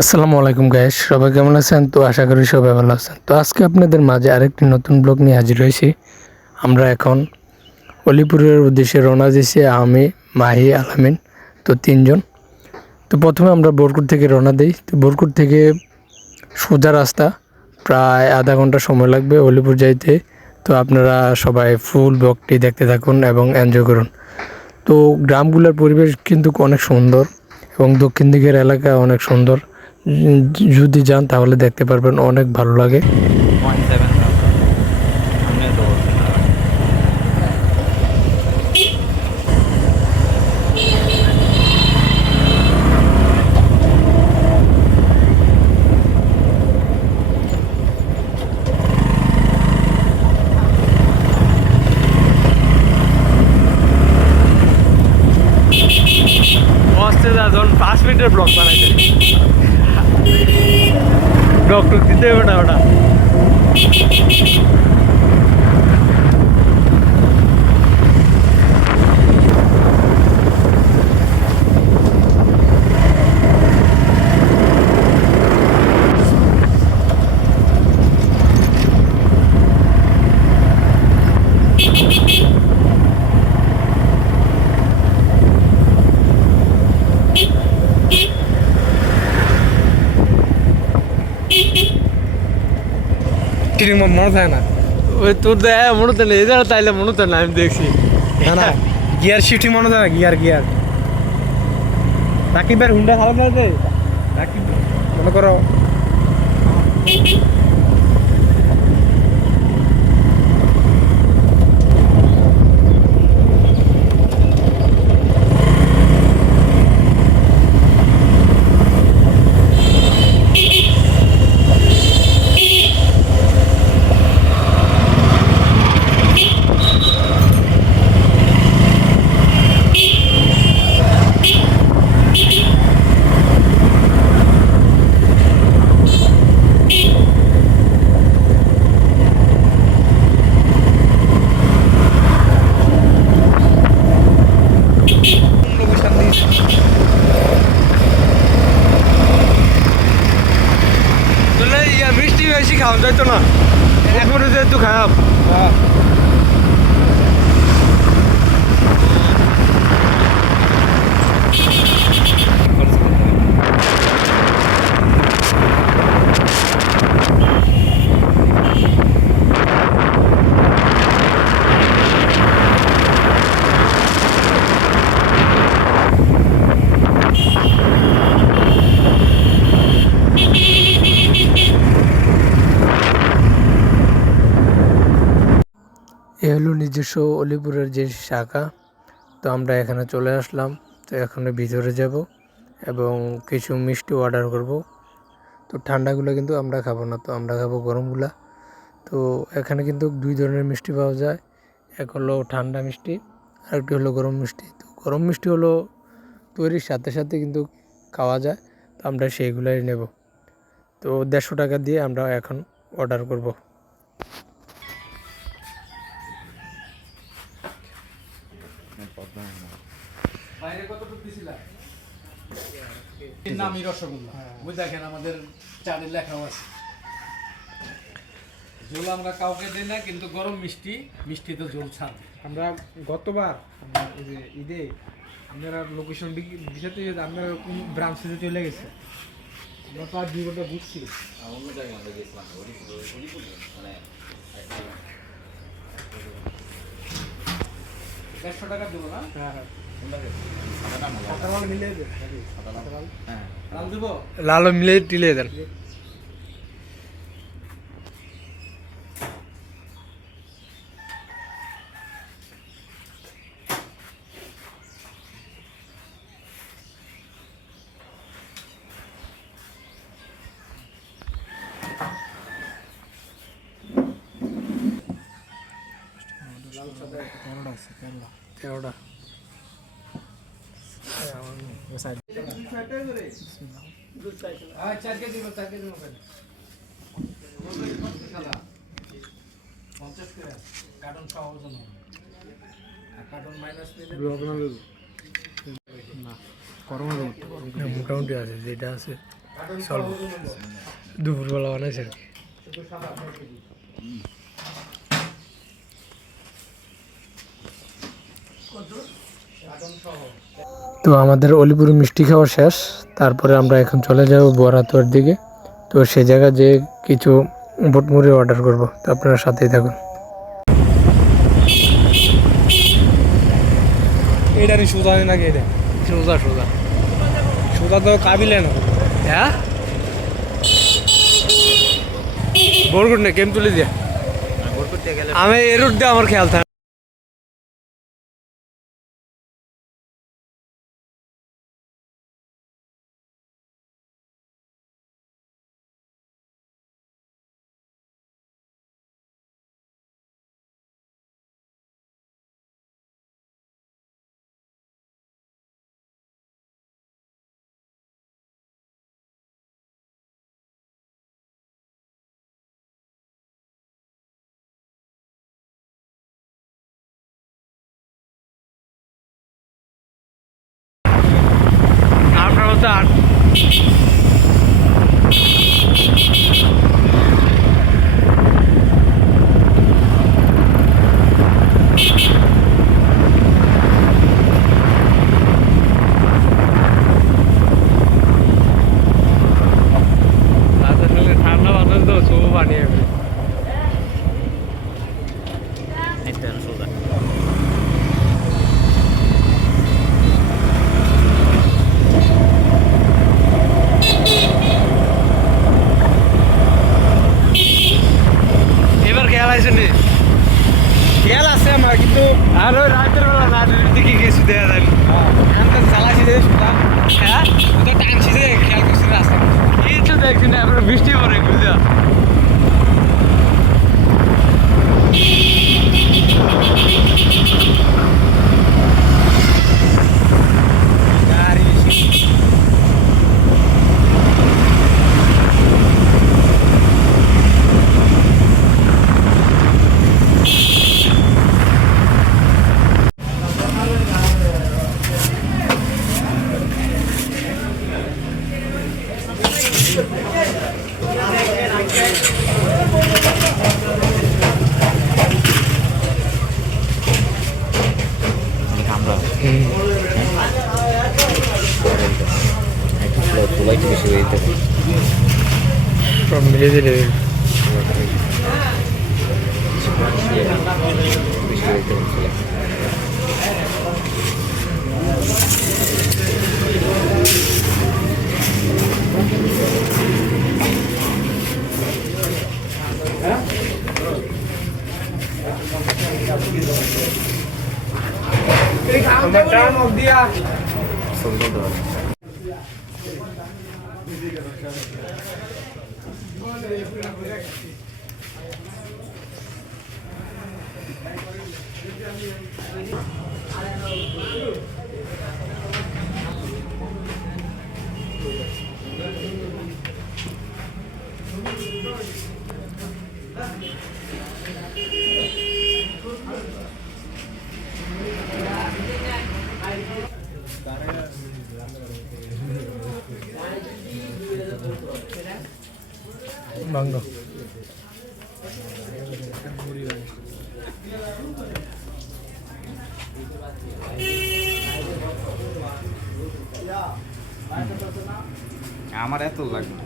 আসসালামু আলাইকুম গাইস সবাই কেমন আছেন? তো আশা করি সবাই ভালো আছেন। তো আজকে আপনাদের মাঝে আরেকটি নতুন ব্লগ নিয়ে হাজির হয়েছি। আমরা এখন অলিপুরের উদ্দেশ্যে রওনা দিয়েছি আমি, মাহি, আলামিন, তো তিনজন। তো প্রথমে আমরা বোরকুট থেকে রওনা দিই। তো বোরকুট থেকে সোজা রাস্তা, প্রায় আধা ঘণ্টা সময় লাগবে অলিপুর যাইতে। তো আপনারা সবাই ফুল ব্লগটি দেখতে থাকুন এবং এনজয় করুন। তো গ্রামগুলোর পরিবেশ কিন্তু অনেক সুন্দর এবং দক্ষিণ দিকের এলাকা অনেক সুন্দর। যদি যান তাহলে দেখতে পারবেন অনেক ভালো লাগে। পাঁচ মিনিটের ব্লগ বানাইছে। ব্লগ টুক দিতে হবে না মনে থাকে না। ওই তোর দেয় মনে থাকে না এদের তাইলে মনে থাকে না আমি দেখছি। না না গিয়ার শিফটিং মনে থাকে না গিয়ার গিয়ার। রাকিবের হুন্ডা ভালো রে রাকিব। মনে করো তোলে ইয়া মিষ্টি বেশি খাওয়া যাইতো না। এখন তো খারাপ। নিজস্ব অলিপুরের যে শাখা, তো আমরা এখানে চলে আসলাম। তো এখানে ভিতরে যাব এবং কিছু মিষ্টি অর্ডার করব। তো ঠান্ডাগুলো কিন্তু আমরা খাব না, তো আমরা খাব গরমগুলা। তো এখানে কিন্তু দুই ধরনের মিষ্টি পাওয়া যায়, এক হলো ঠান্ডা মিষ্টি আরেকটি হলো গরম মিষ্টি। তো গরম মিষ্টি হলো তৈরির সাথে সাথে কিন্তু খাওয়া যায়, তো আমরা সেইগুলাই নেব। তো দেড়শো টাকা দিয়ে আমরা এখন অর্ডার করব। নামি রসগোল্লা। ওই দেখেন আমাদের চারে লেখাও আছে। ঝোল আমরা কাউকে দিই না কিন্তু গরম মিষ্টি মিষ্টি তো ঝোল ছাড়। আমরা গতবার যে ঈদে আপনারা লোকেশন দিতে আপনারা কোন ব্রাঞ্চে চলে গেছে আমরা তো আর দুই ঘণ্টা ঘুরছি। অন্য জায়গায় আমরা গেছিলাম মানে দেড়শো টাকা দেবো না? হ্যাঁ হ্যাঁ। লাল মিলে টিলে দেন। তেরোটা হ্যাঁ মোটামুটি আছে যেটা আছে দুপুরবেলা বানাইছে আর তো আমাদের অলিপুর মিষ্টি খাওয়া শেষ তারপরে আমরা এখন চলে যাব বরাতোর দিকে। তো সে জায়গায় যে কিছু বুটমুড়ি অর্ডার করব তো আপনারা সাথেই থাকুন। এটা নি সোজা নাকি এটা সোজা সোজা। সোজা তো কাবিলে না। হ্যাঁ? বরগুট না কেম তুলে দিয়া আমি এ রুট দিয়ে আমার খেয়াল থাকে আপনার মতো আট ঠান্ডা বাতাস তো শুভ বানিয়ে একটা সোজা এবার খেয়াল আছে নি? কিন্তু আর ওই রাতের বেলা না দিকে কিছু দেওয়া যায় আমি তো চালাইছি যে হ্যাঁ? টানছি যে, খেয়াল করছি রাস্তা কিছু দেখছি না বৃষ্টি পড়ে বুঝা Thank you. like to be created from easily. Terima kasih. মিলে দিলে ভাঙ্গ আমার এত লাগবে।